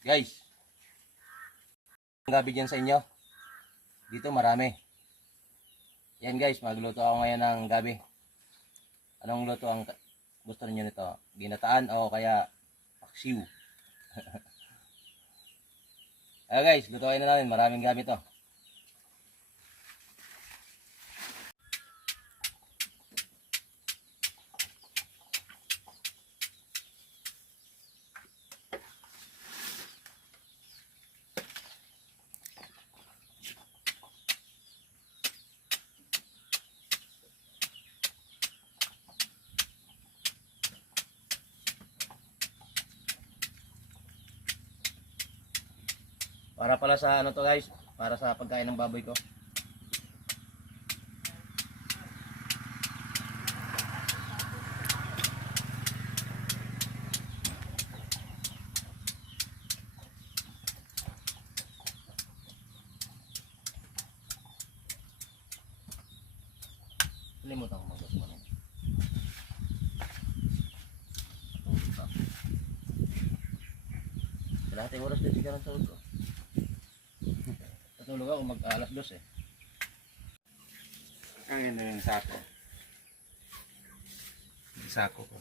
Guys, ang gabi dyan sa inyo. Dito marami. Yan guys, magluto ako ngayon ng gabi. Anong luto ang gusto niyo nito? Ginataan o kaya paksiw? Ayan guys, lutuin na natin. Maraming gabi to. Para pala sa ano to guys, para sa pagkain ng baboy ko. Limutan ko mag-gas mo. Lahat ng oras din siya ng tulog ko. Natulog ako mag-alas 2 eh. Ang ino yung sako. Sako ko.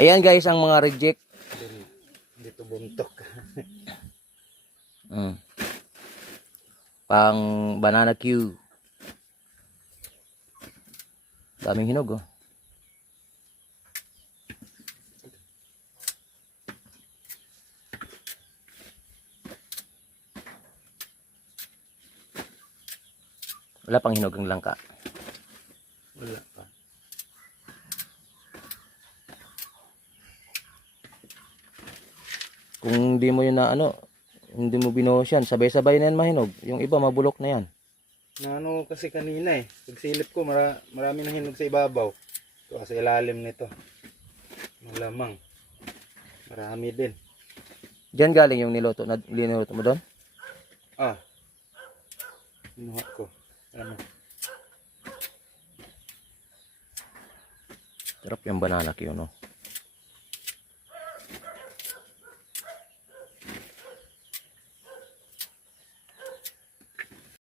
Ayan guys, ang mga reject. Dito buntok. Pang banana Q. Daming hinog oh. Wala pang hinog ang langka. Wala pa. Kung hindi mo yun na ano, hindi mo binuhos yan, sabay-sabay na yan mahinog. Yung iba mabulok na yan. Naano kasi kanina eh. Pagsilip ko marami na hinog sa ibabaw. Ito sa ilalim nito. Malamang. Marami din. Diyan galing yung niluto mo doon? Ah. Inuha ko. Ano? Sarap yung banana Q no.